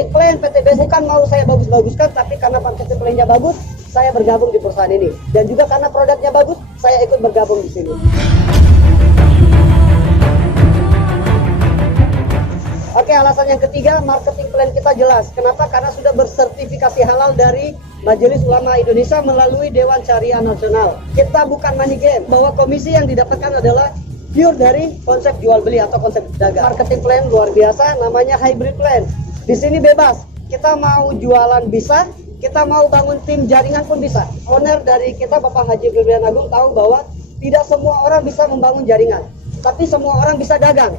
Marketing plan PTBS bukan mau saya bagus-baguskan, tapi karena marketing plan-nya bagus, saya bergabung di perusahaan ini. Dan juga karena produknya bagus, saya ikut bergabung di sini. Oke, alasan yang ketiga, marketing plan kita jelas. Kenapa? Karena sudah bersertifikasi halal dari Majelis Ulama Indonesia melalui Dewan Syariah Nasional. Kita bukan money game, bahwa komisi yang didapatkan adalah pure dari konsep jual beli atau konsep dagang. Marketing plan luar biasa, namanya hybrid plan. Di sini bebas, kita mau jualan bisa, kita mau bangun tim jaringan pun bisa. Owner dari kita, Bapak Haji Firman Agung, tahu bahwa tidak semua orang bisa membangun jaringan, tapi semua orang bisa dagang.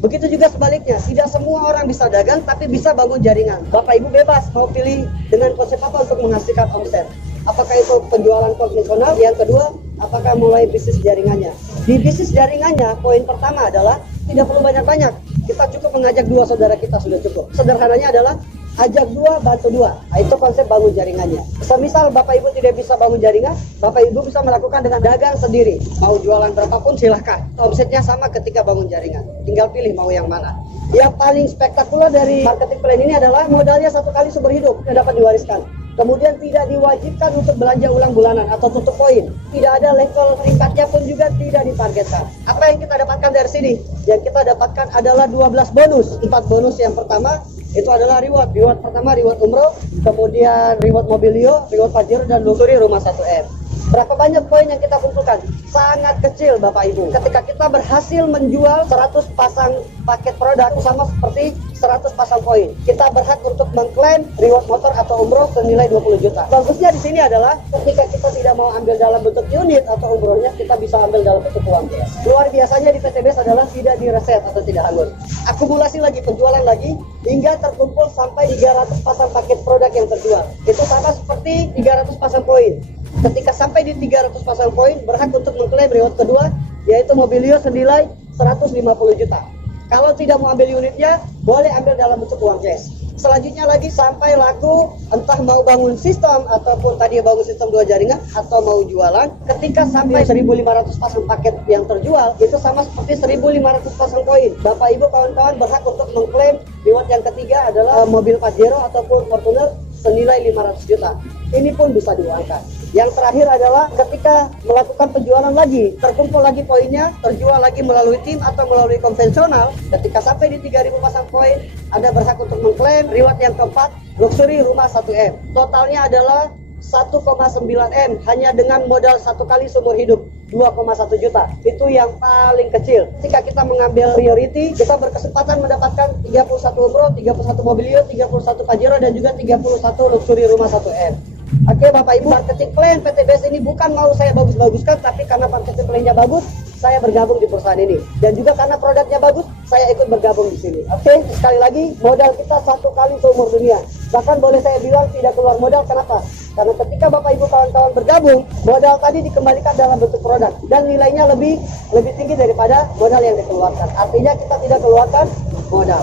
Begitu juga sebaliknya, tidak semua orang bisa dagang, tapi bisa bangun jaringan. Bapak Ibu bebas mau pilih dengan konsep apa untuk menghasilkan omset. Apakah itu penjualan konvensional? Yang kedua, apakah mulai bisnis jaringannya? Di bisnis jaringannya, poin pertama adalah tidak perlu banyak-banyak. Kita cukup mengajak 2 saudara kita sudah cukup. Sederhananya adalah ajak 2, bantu 2. Nah, itu konsep bangun jaringannya. Semisal Bapak Ibu tidak bisa bangun jaringan, Bapak Ibu bisa melakukan dengan dagang sendiri. Mau jualan berapapun silahkan. Omsetnya sama ketika bangun jaringan. Tinggal pilih mau yang mana. Yang paling spektakuler dari marketing plan ini adalah modalnya 1 kali seumur hidup yang dapat diwariskan. Kemudian tidak diwajibkan untuk belanja ulang bulanan atau tutup poin. Tidak ada level tingkatnya pun juga tidak ditargetkan. Apa yang kita dapatkan dari sini? Yang kita dapatkan adalah 12 bonus. 4 bonus yang pertama itu adalah reward. Reward pertama reward umroh, kemudian reward mobilio, reward pajero, dan luxury rumah 1M. Berapa banyak poin yang kita kumpulkan? Sangat kecil Bapak Ibu. Ketika kita berhasil menjual 100 pasang paket produk, sama seperti 100 pasang poin, kita berhak untuk mengklaim reward motor atau umroh senilai 20 juta. Bagusnya di sini adalah ketika kita tidak mau ambil dalam bentuk unit atau umrohnya, kita bisa ambil dalam bentuk uang cash. Luar biasanya di PTBS adalah tidak direset atau tidak hangus. Akumulasi lagi, penjualan lagi, hingga terkumpul sampai 300 pasang paket produk yang terjual. Itu sama seperti 300 pasang poin. Ketika sampai di 300 pasang poin, berhak untuk mengklaim reward kedua, yaitu mobilio senilai 150 juta. Kalau tidak mau ambil unitnya, boleh ambil dalam bentuk uang cash. Selanjutnya lagi sampai laku, entah mau bangun sistem ataupun tadi bangun sistem 2 jaringan atau mau jualan. Ketika sampai 1.500 pasang paket yang terjual, itu sama seperti 1.500 pasang poin. Bapak Ibu kawan-kawan berhak untuk mengklaim reward yang ketiga adalah mobil Pajero ataupun Fortuner senilai 500 juta. Ini pun bisa diuangkan. Yang terakhir adalah ketika melakukan penjualan lagi, terkumpul lagi poinnya, terjual lagi melalui tim atau melalui konvensional. Ketika sampai di 3.000 pasang poin, Anda berhak untuk mengklaim reward yang keempat, luxury rumah 1M. Totalnya adalah 1,9M hanya dengan modal 1 kali seumur hidup 2,1 juta. Itu yang paling kecil. Jika kita mengambil priority, kita berkesempatan mendapatkan 31 umroh, 31 mobilio, 31 pajero, dan juga 31 luxury rumah 1M. Oke Bapak Ibu, marketing plan PTBS ini bukan mau saya bagus-baguskan, tapi karena marketing plan-nya bagus, saya bergabung di perusahaan ini. Dan juga karena produknya bagus, saya ikut bergabung di sini. Oke, sekali lagi, modal kita 1 kali seumur dunia. Bahkan boleh saya bilang tidak keluar modal. Kenapa? Karena ketika Bapak Ibu kawan-kawan bergabung, modal tadi dikembalikan dalam bentuk produk. Dan nilainya lebih tinggi daripada modal yang dikeluarkan. Artinya kita tidak keluarkan modal.